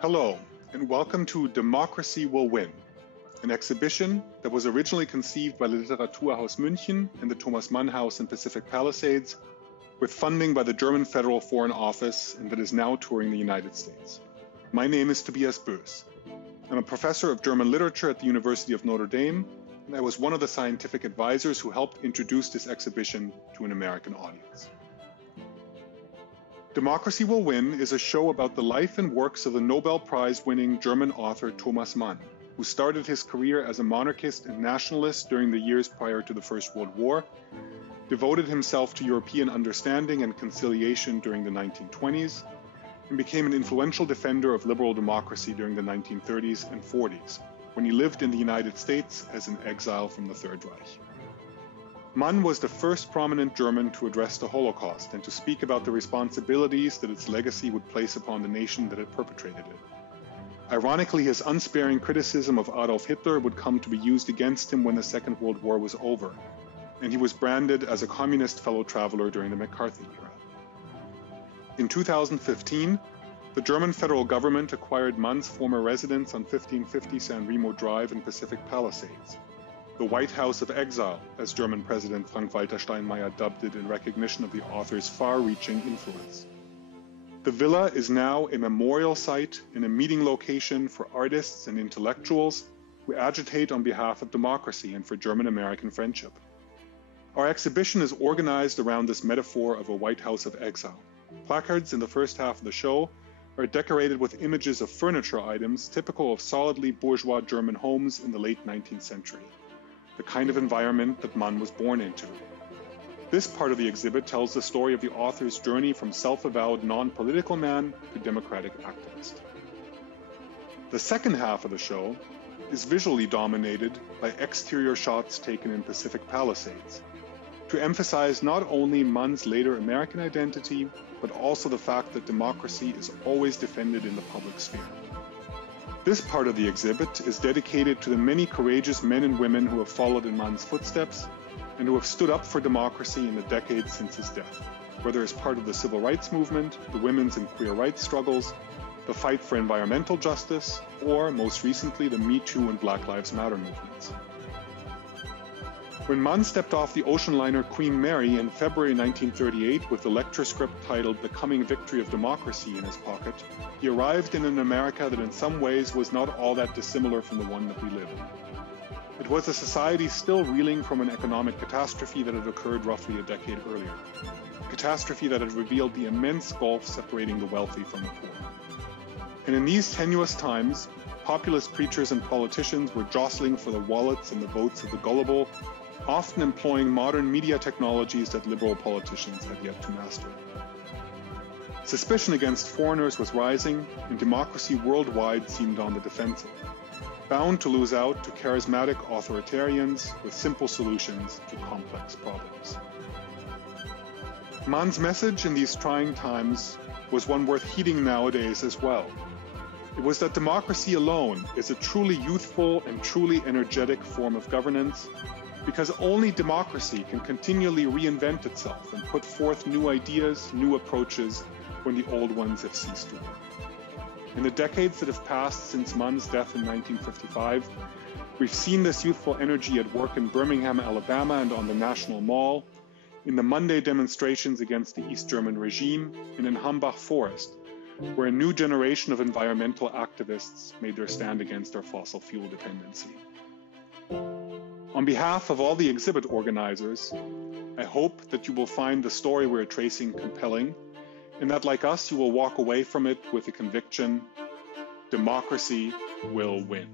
Hello, and welcome to Democracy Will Win, an exhibition that was originally conceived by the Literaturhaus München and the Thomas Mann House in Pacific Palisades, with funding by the German Federal Foreign Office, and that is now touring the United States. My name is Tobias Bös. I'm a professor of German literature at the University of Notre Dame, and I was one of the scientific advisors who helped introduce this exhibition to an American audience. Democracy Will Win is a show about the life and works of the Nobel Prize-winning German author Thomas Mann, who started his career as a monarchist and nationalist during the years prior to the First World War, devoted himself to European understanding and conciliation during the 1920s, and became an influential defender of liberal democracy during the 1930s and 40s, when he lived in the United States as an exile from the Third Reich. Mann was the first prominent German to address the Holocaust and to speak about the responsibilities that its legacy would place upon the nation that had perpetrated it. Ironically, his unsparing criticism of Adolf Hitler would come to be used against him when the Second World War was over, and he was branded as a communist fellow traveler during the McCarthy era. In 2015, the German federal government acquired Mann's former residence on 1550 San Remo Drive in Pacific Palisades, the White House of Exile, as German President Frank-Walter Steinmeier dubbed it in recognition of the author's far-reaching influence. The villa is now a memorial site and a meeting location for artists and intellectuals who agitate on behalf of democracy and for German-American friendship. Our exhibition is organized around this metaphor of a White House of Exile. Placards in the first half of the show are decorated with images of furniture items typical of solidly bourgeois German homes in the late 19th century, the kind of environment that Mann was born into. This part of the exhibit tells the story of the author's journey from self-avowed non-political man to democratic activist. The second half of the show is visually dominated by exterior shots taken in Pacific Palisades, to emphasize not only Mann's later American identity, but also the fact that democracy is always defended in the public sphere. This part of the exhibit is dedicated to the many courageous men and women who have followed in Mann's footsteps and who have stood up for democracy in the decades since his death, whether as part of the civil rights movement, the women's and queer rights struggles, the fight for environmental justice, or, most recently, the Me Too and Black Lives Matter movements. When Mann stepped off the ocean liner Queen Mary in February 1938 with the lecture script titled The Coming Victory of Democracy in his pocket, he arrived in an America that in some ways was not all that dissimilar from the one that we live in. It was a society still reeling from an economic catastrophe that had occurred roughly a decade earlier, a catastrophe that had revealed the immense gulf separating the wealthy from the poor. And in these tenuous times, populist preachers and politicians were jostling for the wallets and the votes of the gullible, often employing modern media technologies that liberal politicians had yet to master. Suspicion against foreigners was rising, and democracy worldwide seemed on the defensive, bound to lose out to charismatic authoritarians with simple solutions to complex problems. Mann's message in these trying times was one worth heeding nowadays as well. It was that democracy alone is a truly youthful and truly energetic form of governance, because only democracy can continually reinvent itself and put forth new ideas, new approaches, when the old ones have ceased to work. In the decades that have passed since Mann's death in 1955, we've seen this youthful energy at work in Birmingham, Alabama, and on the National Mall, in the Monday demonstrations against the East German regime, and in Hambach Forest, where a new generation of environmental activists made their stand against our fossil fuel dependency. On behalf of all the exhibit organizers, I hope that you will find the story we're tracing compelling, and that, like us, you will walk away from it with the conviction, democracy will win.